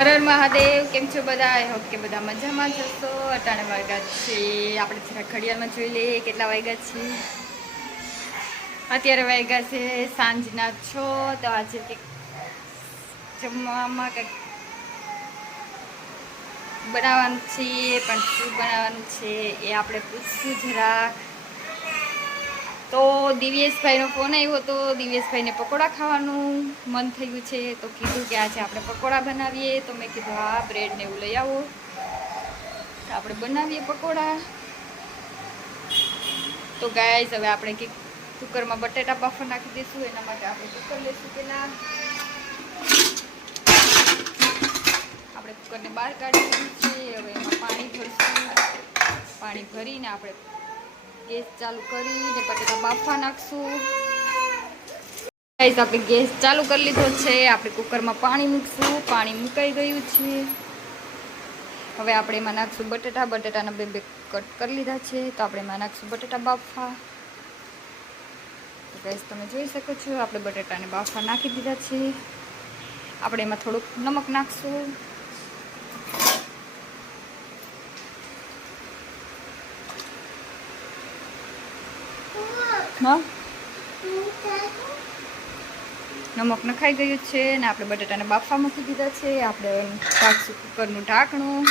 હર મહાદેવ, કેમ છો બધા? આઈ હોપ કે બધા મજામાં જશો અટાણે વાગ્યા છે. આપણે જરા ઘડિયાળમાં જોઈ લઈએ કેટલા વાગ્યા છે. અત્યારે વાગ્યા છે સાંજના છ. તો આજે કંઈક જમવામાં કંઈક બનાવવાનું છે, પણ શું બનાવવાનું છે એ આપણે પૂછશું જરા તો દિવ્યેશભાઈનો ફોન આવ્યો તો દિવ્યેશભાઈને પકોડા ખાવાનું મન થયું છે. તો કીધું કે આજે આપણે પકોડા બનાવીએ. તો મેં કીધું, હા બ્રેડ ને એવું લઈ આવો. તો આપણે બનાવીએ પકોડા. તો ગાય હવે આપણે કે કુકરમાં બટેટા બાફા નાખી દઈશું. એના માટે આપણે કુકર લઈશું પહેલાં આપણે કુકરને બહાર કાઢી દીધું છે. હવે એમાં પાણી ભરશું. પાણી ભરીને આપણે ગેસ ચાલુ કરીને બટેટા બાફવા નાખશું. ગાઈસ આપણે ગેસ ચાલુ કરી લીધો છે. આપણે કુકરમાં પાણી મૂકશું. પાણી મુકાઈ ગયું છે. હવે આપણે એમાં નાખશું બટેટા. બટેટાના બે બે કટ કરી લીધા છે. તો આપણે એમાં નાખશું બટેટા બાફવા. તો ગાઈસ તમે જોઈ શકો છો, આપણે બટેટાને બાફવા નાખી દીધા છે. આપણે એમાં થોડુંક નમક નાખશું. નમક નખાઈ ગયું છે ને આપણે બટાટાને બાફા મૂકી દીધા છે. આપણે ઢાંકશું કુકરનું ઢાંકણું.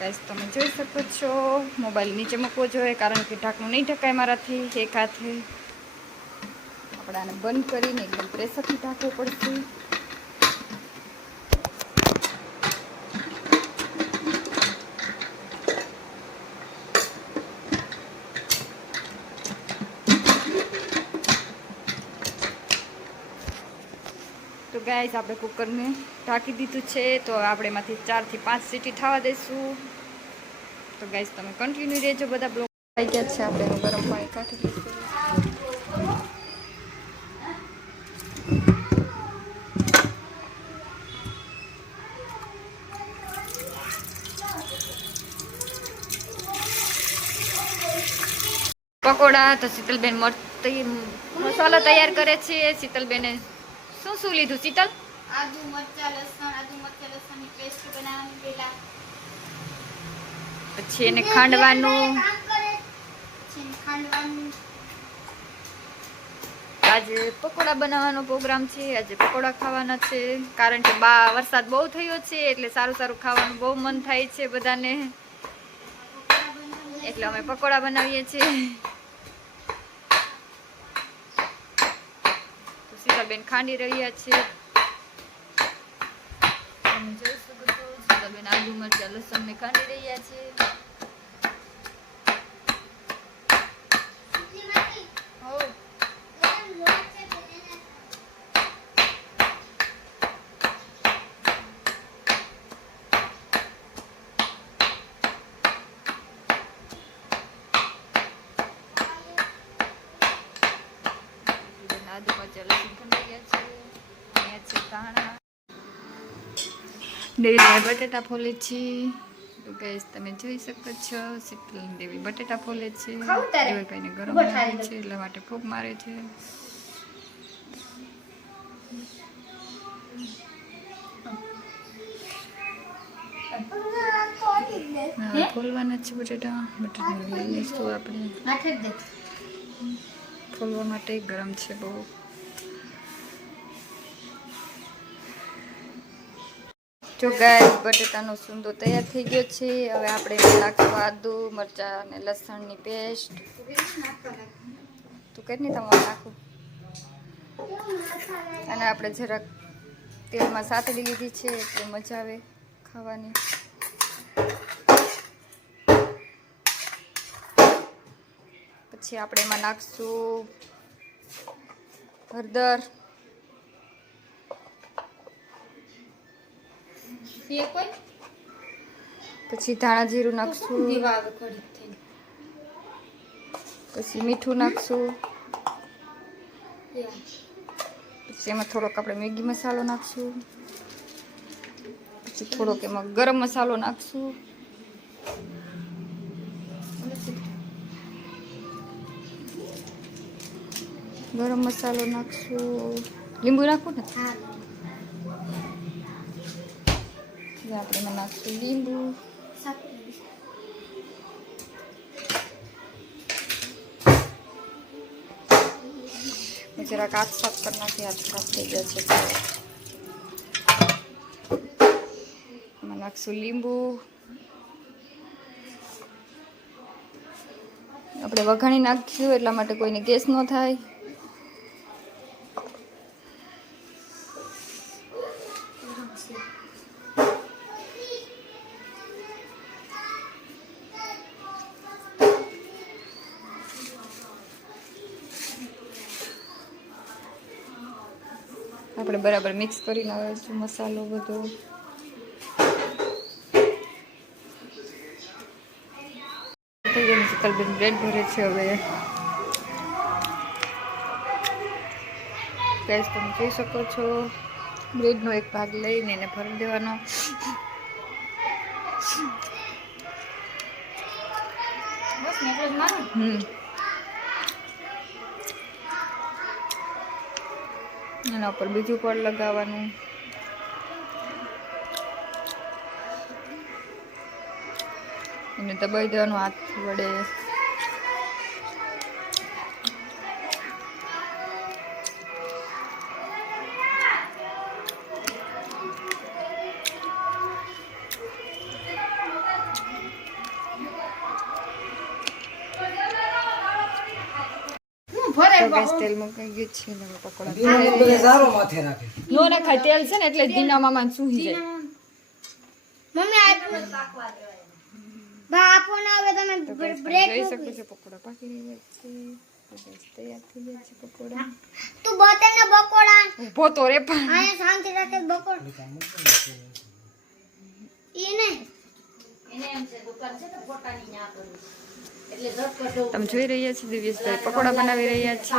ગાઈસ, તમે જોઈ શકો છો. મોબાઈલ નીચે મૂકવો જોઈએ, કારણ કે ઢાંકણું નહીં ઢકાય મારાથી, એક હાથે. આપણે આને બંધ કરીને એકદમ પ્રેશરથી ઢાંકવું પડશે. ગાઈસ, આપણે કુકરને ઢાંકી દીધું છે, તો આપણે એમાંથી ચારથી પાંચ સીટી થવા દઈશું. તો ગાઈસ, તમે કન્ટિન્યુ રહેજો, બધા બ્લોક આવી ગયા છે, આપણે ગરમ પાણી કાઢી દઈશું. પકોડા તો શીતલબેન મસ્ત મસાલો તૈયાર કરે છે, શીતલબેને શું શું લીધું? શીતલ આદુ મરચા લસણ આદુ મરચા લસણની પેસ્ટ બનાવવાની પહેલા પછી એને ખાંડવાનું. આજે પકોડા બનાવવાનો પ્રોગ્રામ છે. આજે પકોડા ખાવાના છે. કારણ કે બા વરસાદ બહુ થયો છે એટલે સારું સારું ખાવાનું બહુ મન થાય છે બધાને. એટલે અમે પકોડા બનાવીએ છીએ. તો ખાંડી રહ્યા છે. તમે જોઈ ખાંડી રહ્યા છે. આદુ લસણ ખાંડી રહ્યા છે અહીંયા છે ધાણા દેવી બટેટા ફોલે છે. તો ગેસ તમે જોઈ શકો છો શીતલ દેવી બટેટા ફોલે છે. દેવલભાઈને ગરમ લાગે છે એટલા માટે ફૂંક મારે છે. ફોલવાના છે બટેટા. બટેટા લઈ લઈશું આપણે? ફોલવા માટે ગરમ છે બહુ. જો ગાય બટેટાનો સુંદો તૈયાર થઈ ગયો છે. હવે આપણે નાખશું આદુ, મરચાં અને લસણની પેસ્ટ તું નહીં તમારે નાખું. અને આપણે જરાક તેલમાં સાતડી લીધી છે, એટલે મજા આવે ખાવાની. પછી આપણે એમાં નાખશું હળદર. એ કોઈ? પછી ધાણા જીરું નાખશું. પછી મીઠું નાખશું. પછી એમાં થોડોક આપણે મેગી મસાલો નાખશું. પછી થોડોક એમાં ગરમ મસાલો નાખશું. ગરમ મસાલો નાખશું. લીંબુ નાખું ને? હા હવે આપણે એમાં નાખશું લીંબુ જરાક હાથ સાફ કરી નાખી હાથ સાફ થઈ ગયા છે એમાં નાખશું લીંબુ આપણે વઘાણી નાખ્યું એટલા માટે કોઈને ગેસ ન થાય આપણે બરાબર મિક્સ કરીને જો મસાલો બધો. શીતલબેન બ્રેડ ભરે છે હવે. ગેસ તમે જોઈ શકો છો. બ્રેડનો એક ભાગ લઈને એને ભરી દેવાનો. બસ હમ. એના ઉપર બીજું પડ લગાવવાનું. એને દબાઈ દેવાનું હાથ વડે. તો ગેસ તેલ મુકાઈ ગયું છે ને પકોડા સારો માથે રાખે. નો નખાય તેલ છે ને એટલે દીના મામા સુહી જાય. મમ્મી આપ્યું બા આપો ને હવે તમે તો guys, તમે બ્રેક જોઈ શકો છો પકોડા પાકી રહ્યા છે. તૈયાર થઈ ગયા છે પકોડા. તું બતે ને બકોડા. ઊભો તો રે પણ. આયા શાંતિ રાખે બકોડ. ઈ ને તમે જોઈ રહ્યા છો દિવ્યેશભાઈ પકોડા બનાવી રહ્યા છે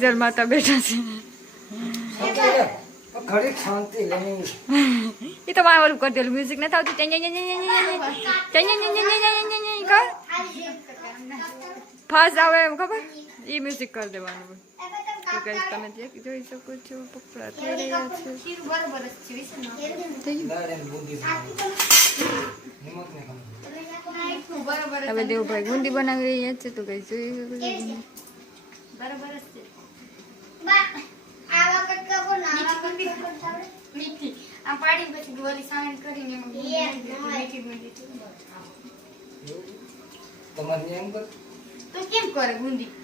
અને માતા બેઠા છે એ તો મારે ઓલું મ્યુઝિક નથી આવતું ટેન્યા ટેન્યા ફાસ્ટ આવે એમ ખબર ઈ મ્યુઝિક કરી દેવાનું તમે જે જોઈ શકો છો હવે દેવભાઈ ગુંદી બનાવી રહ્યા છે તો ગઈ જોઈ શકો છો બરાબર જ છે પછી ગોરી તમારે એમ કર તો કેમ કરે ગુંદી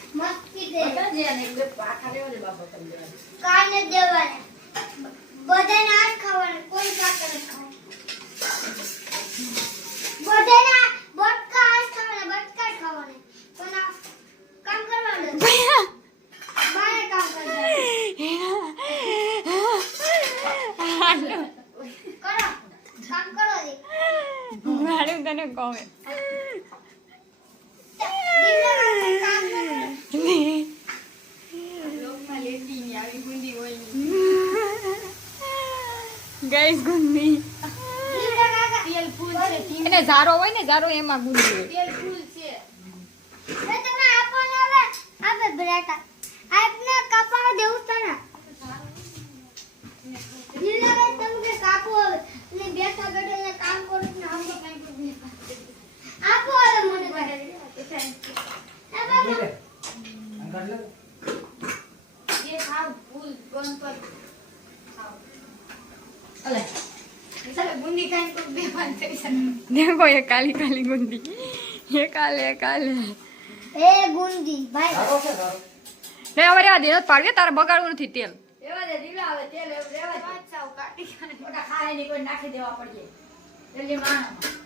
કાને દેવાને બધાને આજ ખાવાનું કોઈ નથી ખાવાનું બધાને આ બટકા આજ ખાવાના બટકા જ ખાવાના પણ આ કામ કરવાનું બાય કામ કરવાનું કરો કામ કરો દે મારું તને કહું દીવલા કાકા કામ કરો લોકમાં લેતી ની આવી ગુંદી હોયની. ગઈસ ગુંદી દીવલા કાકા તેલ ફૂલ છે ટીમ એને ઝારો હોય ને ઝારો એમાં ગુંદી હોય. તેલ ફૂલ છે. તમે આપો ને હવે આપે બ્રેટા આપને કાપવા દેવું લીલા તમે કાપો હવે. ને બેઠા બેઠા ને કામ કરો ને આમ તો કઈ કરું આપો હવે મને કરે જે ખાવ ફૂલ બંધ પર ખાવ ગુંદી ખાઈને કોક બેભાન થઈ જશે દેખો એ કાલી કાલી ગુંદી. એ કાલે કાલે. એ ગુંદી ભાઈ. સારો છે સારો લે હવે રે દેનો પાડવે તારે બગાડવું નથી તેલ. એવા દે દીલા આવે તેલ એવા દે. પાંચ સાવ કાટી ઓટા ખાયની કોઈ નાખી દેવા પડશે. જલ્દી માણો